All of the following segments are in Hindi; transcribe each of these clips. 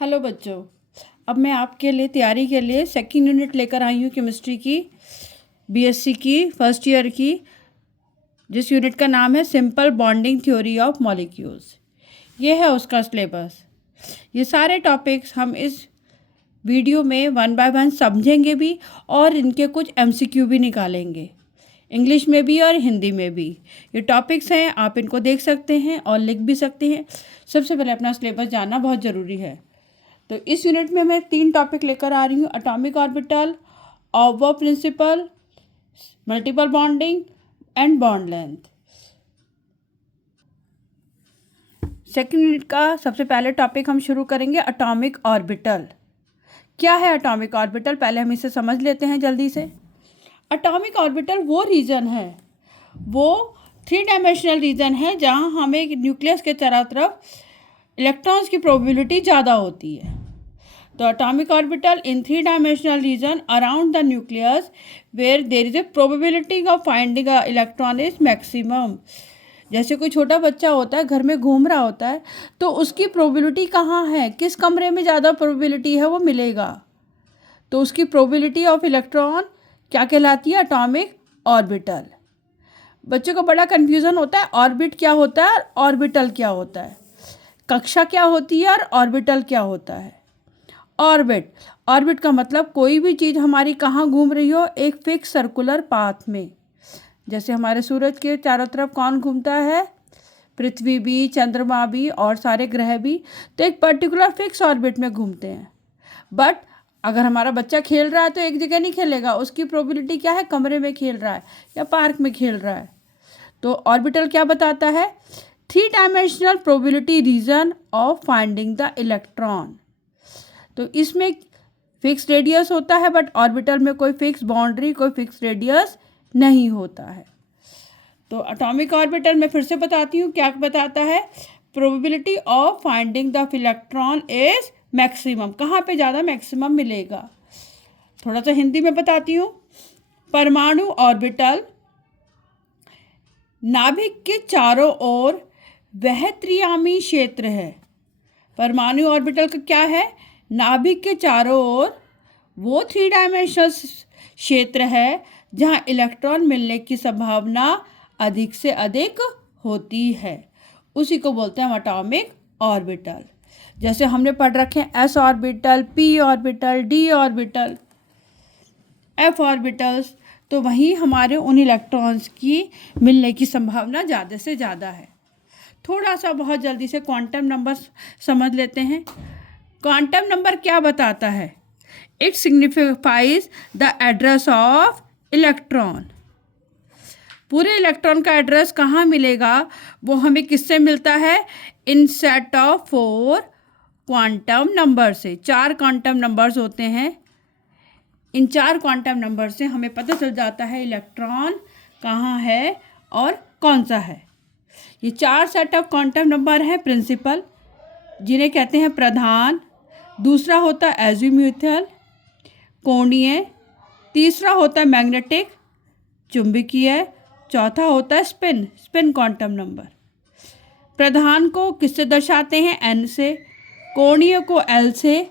हेलो बच्चों, अब मैं आपके लिए तैयारी के लिए सेकंड यूनिट लेकर आई हूँ केमिस्ट्री की, बीएससी की फर्स्ट ईयर की, जिस यूनिट का नाम है simple bonding theory of molecules. ये है उसका सिलेबस। ये सारे टॉपिक्स हम इस वीडियो में वन बाय वन समझेंगे भी और इनके कुछ एमसीक्यू भी निकालेंगे, इंग्लिश में भी और हिंदी में भी। ये टॉपिक्स हैं, आप इनको देख सकते हैं और लिख भी सकते हैं। सबसे पहले अपना सिलेबस जानना बहुत ज़रूरी है। तो इस यूनिट में मैं 3 टॉपिक लेकर आ रही हूँ: atomic orbital, aufbau principle, multiple bonding and bond length. Second unit का सबसे पहले टॉपिक हम शुरू करेंगे एटॉमिक ऑर्बिटल। क्या है एटॉमिक ऑर्बिटल, पहले हम इसे समझ लेते हैं जल्दी से। एटॉमिक ऑर्बिटल वो रीजन है, वो 3 डायमेंशनल रीजन है जहाँ हमें न्यूक्लियस के चारों तरफ इलेक्ट्रॉन्स की प्रोबेबिलिटी ज़्यादा होती है। तो atomic orbital in 3-dimensional region around the nucleus where there is a probability of finding a electron is maximum। जैसे कोई छोटा बच्चा होता है, घर में घूम रहा होता है, तो उसकी प्रोबेबिलिटी कहाँ है, किस कमरे में ज़्यादा प्रोबेबिलिटी है वो मिलेगा। तो उसकी प्रोबेबिलिटी ऑफ इलेक्ट्रॉन क्या कहलाती है? Atomic orbital. बच्चों को बड़ा कन्फ्यूज़न होता है, ऑर्बिट क्या होता है और ऑर्बिटल क्या होता है, कक्षा क्या होती है और ऑर्बिटल क्या होता है। ऑर्बिट का मतलब कोई भी चीज़ हमारी कहाँ घूम रही हो, एक फिक्स सर्कुलर पाथ में। जैसे हमारे सूरज के चारों तरफ कौन घूमता है? पृथ्वी भी, चंद्रमा भी और सारे ग्रह भी, तो एक पर्टिकुलर फिक्स ऑर्बिट में घूमते हैं। बट अगर हमारा बच्चा खेल रहा है तो एक जगह नहीं खेलेगा, उसकी प्रोबेबिलिटी क्या है? कमरे में खेल रहा है या पार्क में खेल रहा है। तो ऑर्बिटल क्या बताता है? Three dimensional probability region of finding the electron. तो इसमें फिक्स रेडियस होता है, बट ऑर्बिटल में कोई फिक्स बाउंड्री, कोई फिक्स रेडियस नहीं होता है। तो एटॉमिक ऑर्बिटल में फिर से बताती हूँ क्या बताता है। Probability of finding the electron is maximum. कहाँ पे ज़्यादा मैक्सिमम मिलेगा? थोड़ा सा हिंदी में बताती हूँ। परमाणु ऑर्बिटल नाभिक के चारों ओर वह त्रियामी क्षेत्र है। परमाणु ऑर्बिटल का क्या है? नाभिक के चारों ओर वो 3 डायमेंशनल क्षेत्र है जहाँ इलेक्ट्रॉन मिलने की संभावना अधिक से अधिक होती है। उसी को बोलते हैं एटॉमिक ऑर्बिटल। जैसे हमने पढ़ रखे हैं S orbital, P orbital, D orbital, F orbitals, तो वहीं हमारे उन इलेक्ट्रॉन्स की मिलने की संभावना ज़्यादा से ज़्यादा है। थोड़ा सा बहुत जल्दी से क्वांटम नंबर समझ लेते हैं। क्वांटम नंबर क्या बताता है? It signifies the address of electron. पूरे इलेक्ट्रॉन का एड्रेस कहाँ मिलेगा? वो हमें किससे मिलता है? इन सेट ऑफ 4 क्वांटम नंबर से। 4 क्वांटम नंबर्स होते हैं। इन 4 क्वांटम नंबर से हमें पता चल जाता है इलेक्ट्रॉन कहाँ है और कौन सा है। ये 4 सेट ऑफ क्वांटम नंबर हैं प्रिंसिपल, जिन्हें कहते हैं प्रधान। दूसरा होता है एजीम्यूथल, कोणीय। तीसरा होता है मैग्नेटिक, चुंबकीय। चौथा होता है स्पिन क्वांटम नंबर। प्रधान को किससे दर्शाते हैं? एन से, कोणीय को एल से,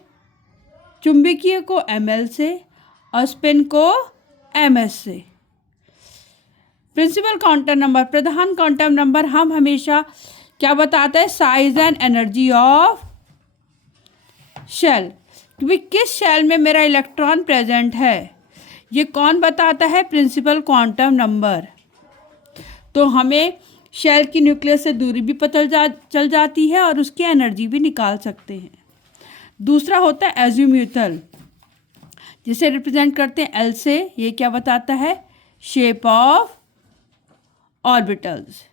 चुंबकीय को एमएल से और स्पिन को एमएस से। प्रिंसिपल क्वांटम नंबर, प्रधान क्वांटम नंबर हम हमेशा क्या बताते हैं? Size and energy of shell, कि किस शेल में मेरा इलेक्ट्रॉन प्रेजेंट है, ये कौन बताता है? Principal quantum number. तो हमें शेल की न्यूक्लियस से दूरी भी पता चल जाती है और उसकी एनर्जी भी निकाल सकते हैं। दूसरा होता है एजीम्यूथल, जिसे रिप्रेजेंट करते हैं एल से। ये क्या बताता है? शेप ऑफ ऑर्बिटल्स,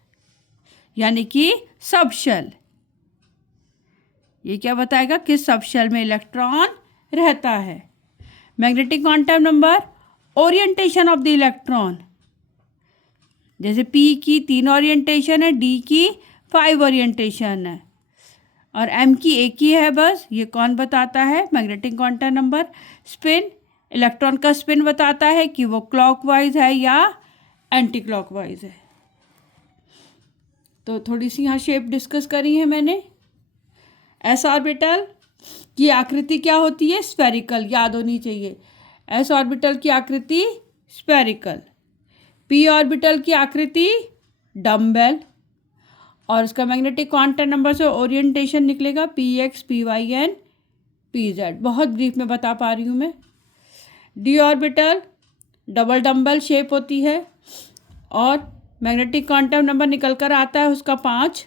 यानी कि सब शेल। ये क्या बताएगा? किस सब शेल में इलेक्ट्रॉन रहता है। Magnetic quantum number, orientation of the electron. जैसे पी की 3 ओरिएंटेशन है, डी की 5 ओरिएंटेशन है और एम की एक ही है बस। ये कौन बताता है? Magnetic quantum number. Spin, electron का स्पिन बताता है कि वो क्लॉकवाइज है या एंटी क्लॉकवाइज है। तो थोड़ी सी यहाँ शेप डिस्कस करी है मैंने। एस ऑर्बिटल की आकृति क्या होती है? स्फेरिकल, याद होनी चाहिए। एस ऑर्बिटल की आकृति स्फेरिकल, पी ऑर्बिटल की आकृति डम्बेल, और उसका मैग्नेटिक क्वांटम नंबर से ओरिएंटेशन निकलेगा px, py एंड pz। बहुत ब्रीफ में बता पा रही हूँ मैं। D orbital double dumbbell shape होती है और मैग्नेटिक क्वांटम नंबर निकल कर आता है उसका 5।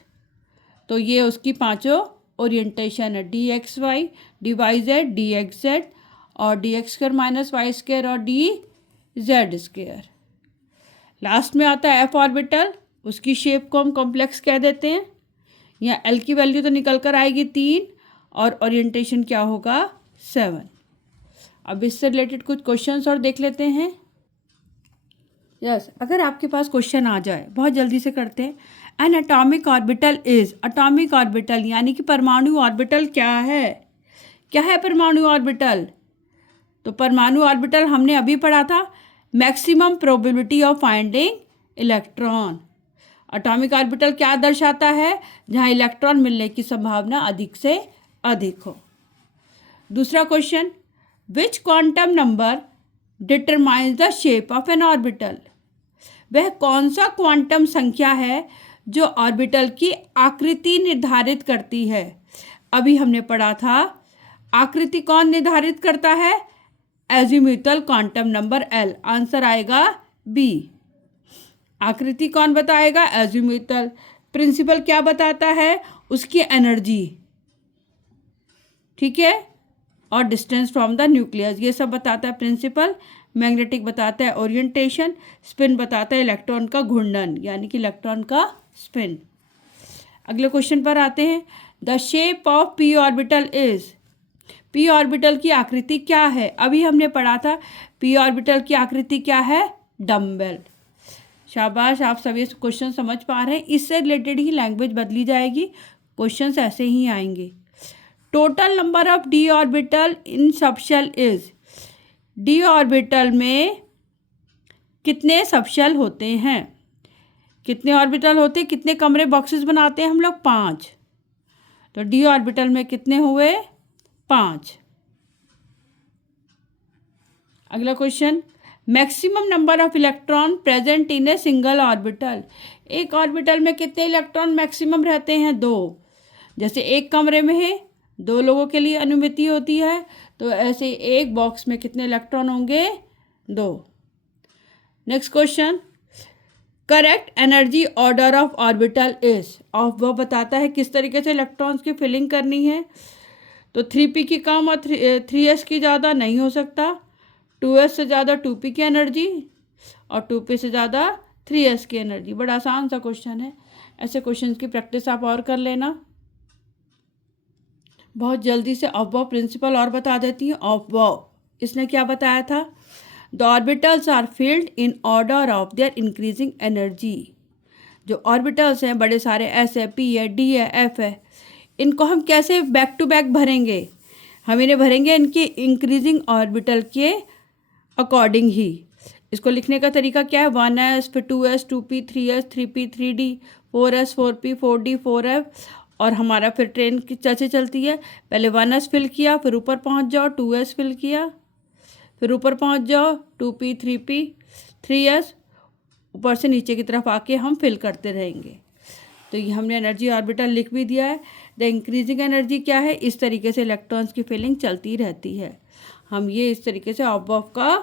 तो ये उसकी पांचों ओरिएंटेशन है, d x y, d y z, d x z, और d x square minus y square और डी जेड स्क्वायर। लास्ट में आता है एफ ऑर्बिटल, उसकी शेप को हम कॉम्प्लेक्स कह देते हैं। यहाँ एल की वैल्यू तो निकल कर आएगी 3 और ओरिएंटेशन क्या होगा? 7। अब इससे रिलेटेड कुछ क्वेश्चंस और देख लेते हैं। अगर आपके पास क्वेश्चन आ जाए, बहुत जल्दी से करते हैं। N atomic orbital is, atomic orbital यानी कि परमाणु ऑर्बिटल क्या है? क्या है परमाणु ऑर्बिटल? तो परमाणु ऑर्बिटल हमने अभी पढ़ा था, maximum probability of finding electron. Atomic orbital क्या दर्शाता है? जहाँ इलेक्ट्रॉन मिलने की संभावना अधिक से अधिक हो। दूसरा question, which quantum number determines the shape of N orbital? वह कौन सा क्वांटम संख्या है जो ऑर्बिटल की आकृति निर्धारित करती है? अभी हमने पढ़ा था, आकृति कौन निर्धारित करता है? Azimuthal quantum number L. Answer आएगा बी। आकृति कौन बताएगा? एजीमुथल। प्रिंसिपल क्या बताता है? उसकी एनर्जी, ठीक है, और डिस्टेंस फ्रॉम द न्यूक्लियस, ये सब बताता है प्रिंसिपल। मैग्नेटिक बताता है ओरिएंटेशन, स्पिन बताता है इलेक्ट्रॉन का घूर्णन यानी कि इलेक्ट्रॉन का स्पिन। अगले क्वेश्चन पर आते हैं। The shape of P orbital is, P orbital की आकृति क्या है? अभी हमने पढ़ा था पी ऑर्बिटल की आकृति क्या है? डम्बेल। शाबाश, आप सभी क्वेश्चन समझ पा रहे हैं। इससे रिलेटेड ही लैंग्वेज बदली जाएगी, क्वेश्चंस ऐसे ही आएंगे। Total number of D orbital in subshell is, D orbital में कितने सबशेल होते हैं? कितने ऑर्बिटल होते हैं? कितने कमरे बॉक्सेस बनाते हैं हम लोग? 5। तो डी ऑर्बिटल में कितने हुए? 5। अगला question, maximum number of electron present in a single orbital. एक ऑर्बिटल में कितने इलेक्ट्रॉन मैक्सिमम रहते हैं? 2। जैसे एक कमरे में है, 2 लोगों के लिए अनुमति होती है, तो ऐसे एक बॉक्स में कितने इलेक्ट्रॉन होंगे? 2। Next question, correct energy order of orbital is, of वह बताता है किस तरीके से इलेक्ट्रॉन्स की फिलिंग करनी है। तो 3p की कम और 3s की ज़्यादा नहीं हो सकता, 2s से ज़्यादा 2p की एनर्जी और 2p से ज़्यादा 3s की एनर्जी। बड़ा आसान सा क्वेश्चन है, ऐसे क्वेश्चन की प्रैक्टिस आप और कर लेना। बहुत जल्दी से ऑफ प्रिंसिपल और बता देती हूँ। ऑफ इसने क्या बताया था? The orbitals are filled in order of their increasing energy. जो ऑर्बिटल्स हैं बड़े सारे, एस है, पी है, डी है, एफ है, इनको हम कैसे बैक टू बैक भरेंगे? हम इन्हें भरेंगे इनके इंक्रीजिंग ऑर्बिटल के अकॉर्डिंग ही। इसको लिखने का तरीका क्या है? 1s, फिर 2s, 2p, 3s, 3p, 3d, 4s, 4p, 4d, 4f, और हमारा फिर ट्रेन की कैसे चलती है? पहले 1s फिल किया, फिर ऊपर पहुंच जाओ, 2s फिल किया, फिर ऊपर पहुंच जाओ, 2p, 3p, 3s, ऊपर से नीचे की तरफ आके हम फिल करते रहेंगे। तो ये हमने एनर्जी ऑर्बिटल लिख भी दिया है। द इंक्रीजिंग एनर्जी क्या है? इस तरीके से इलेक्ट्रॉन्स की फिलिंग चलती रहती है। हम ये इस तरीके से ऑफ का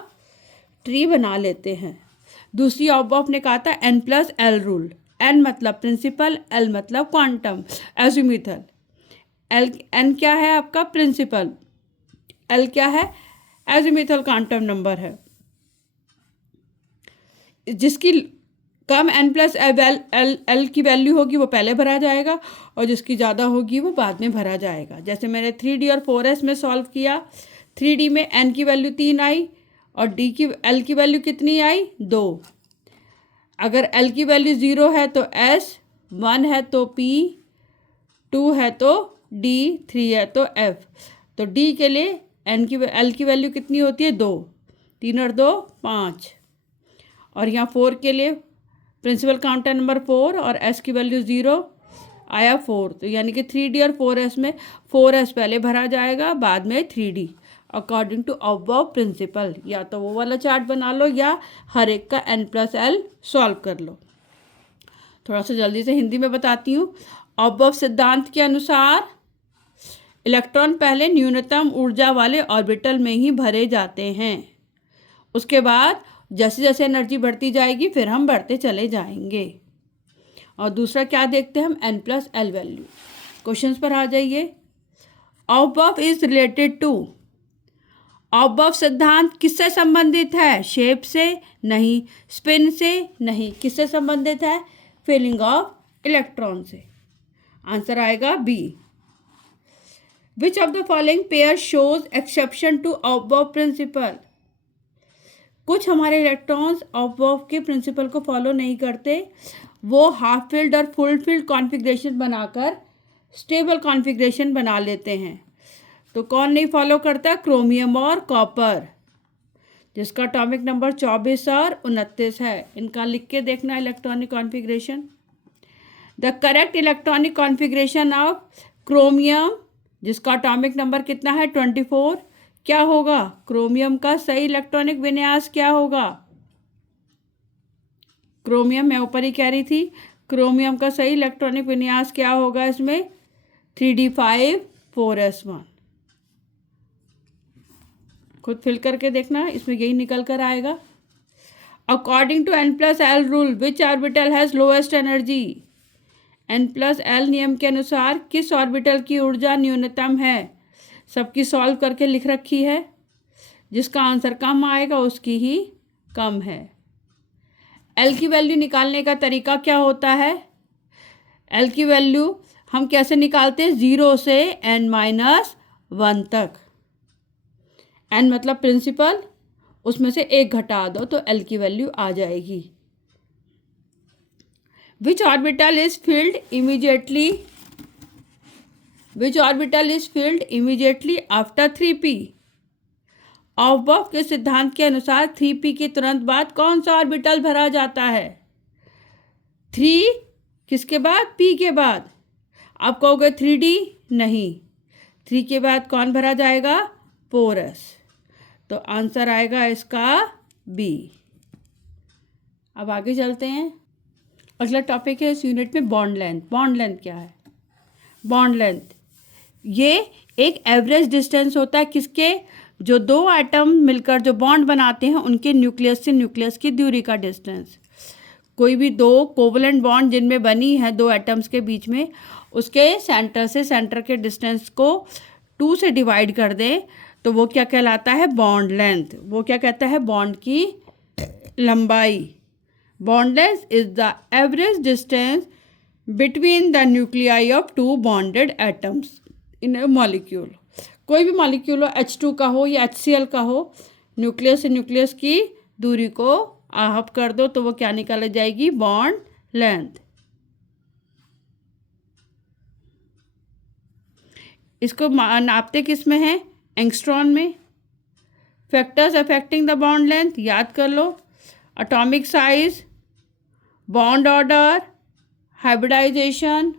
ट्री बना लेते हैं। दूसरी ऑफ ने कहा था n+l रूल। n मतलब प्रिंसिपल, l मतलब क्वांटम, एजीमुथल। n क्या है आपका? प्रिंसिपल। l क्या है? एजीमुथल क्वांटम नंबर है। जिसकी कम n+l की वैल्यू होगी वो पहले भरा जाएगा, और जिसकी ज़्यादा होगी वो बाद में भरा जाएगा। जैसे मैंने 3d और 4s में सॉल्व किया, 3d में n की वैल्यू 3 आई और l की वैल्यू कितनी आई? 2। अगर l की वैल्यू 0 है तो s, 1 है तो p, 2 है तो d, 3 है तो f। तो d के लिए l की वैल्यू कितनी होती है? 2। 3 और 2 5। और यहाँ 4 के लिए प्रिंसिपल काउंटर नंबर 4 और s की वैल्यू 0, आया 4, तो यानी कि 3D और 4s में 4s पहले भरा जाएगा, बाद में 3D according to aufbau principal. या तो वो वाला चार्ट बना लो या हर एक का n+l सॉल्व कर लो। थोड़ा सा जल्दी से हिंदी में बताती हूँ। अबव सिद्धांत के अनुसार इलेक्ट्रॉन पहले न्यूनतम ऊर्जा वाले ऑर्बिटल में ही भरे जाते हैं, उसके बाद जैसे जैसे एनर्जी बढ़ती जाएगी फिर हम बढ़ते चले जाएंगे। और दूसरा क्या देखते हैं हम, n+l वैल्यू। क्वेश्चंस पर आ जाइए। Aufbau is related to, aufbau सिद्धांत किससे संबंधित है? शेप से नहीं, स्पिन से नहीं, किससे संबंधित है? फीलिंग ऑफ इलेक्ट्रॉन से। आंसर आएगा B. Which of the following pair shows exception to aufbau principle? कुछ हमारे इलेक्ट्रॉन्स अबव के प्रिंसिपल को फॉलो नहीं करते, वो हाफ फील्ड और फुल फील्ड कॉन्फ़िगरेशन बनाकर स्टेबल कॉन्फ़िगरेशन बना लेते हैं। तो कौन नहीं फॉलो करता? क्रोमियम और कॉपर, जिसका एटॉमिक नंबर 24 और 29 है। इनका लिख के देखना electronic configuration. The correct electronic configuration of chromium, जिसका एटॉमिक नंबर कितना है? 24, क्या होगा? क्रोमियम का सही इलेक्ट्रॉनिक विन्यास क्या होगा? क्रोमियम, मैं ऊपर ही कह रही थी, क्रोमियम का सही इलेक्ट्रॉनिक विन्यास क्या होगा इसमें? 3d5 4s1। खुद फिल करके देखना, इसमें यही निकल कर आएगा। According to n+l rule which orbital has lowest energy? n+l नियम के अनुसार किस ऑर्बिटल की ऊर्जा न्यूनतम है? सबकी सॉल्व करके लिख रखी है, जिसका आंसर कम आएगा उसकी ही कम है। एल की वैल्यू निकालने का तरीका क्या होता है? एल की वैल्यू हम कैसे निकालते हैं? 0 से n-1 तक। n मतलब प्रिंसिपल, उसमें से 1 घटा दो तो एल की वैल्यू आ जाएगी। Which orbital is filled immediately, which orbital is filled immediately after 3p? Aufbau के सिद्धांत के अनुसार 3p के तुरंत बाद कौन सा ऑर्बिटल भरा जाता है? 3 किसके बाद? p के बाद। आप कहोगे 3d, नहीं, 3 के बाद कौन भरा जाएगा? 4s। तो आंसर आएगा इसका बी। अब आगे चलते हैं। अगला टॉपिक है इस यूनिट में बॉन्ड लेंथ। बॉन्ड लेंथ क्या है? बॉन्ड लेंथ ये एक एवरेज डिस्टेंस होता है किसके? जो 2 एटम मिलकर जो बॉन्ड बनाते हैं उनके न्यूक्लियस से न्यूक्लियस की दूरी का डिस्टेंस। कोई भी 2 कोवलेंट बॉन्ड जिनमें बनी है 2 एटम्स के बीच में, उसके सेंटर से सेंटर के डिस्टेंस को 2 से डिवाइड कर दें तो वो क्या कहलाता है? Bond length. वो क्या कहता है? बॉन्ड की लंबाई। Bond length is the average distance between the nuclei of 2 bonded atoms in A molecule. कोई भी मॉलिक्यूल हो, H2 का हो या HCl का हो, न्यूक्लियस से न्यूक्लियस की दूरी को आहप कर दो तो वो क्या निकाल जाएगी? Bond length. इसको नापते किस में है? एंगस्ट्रॉन में। Factors affecting the bond length याद कर लो। Atomic size, bond order, hybridisation,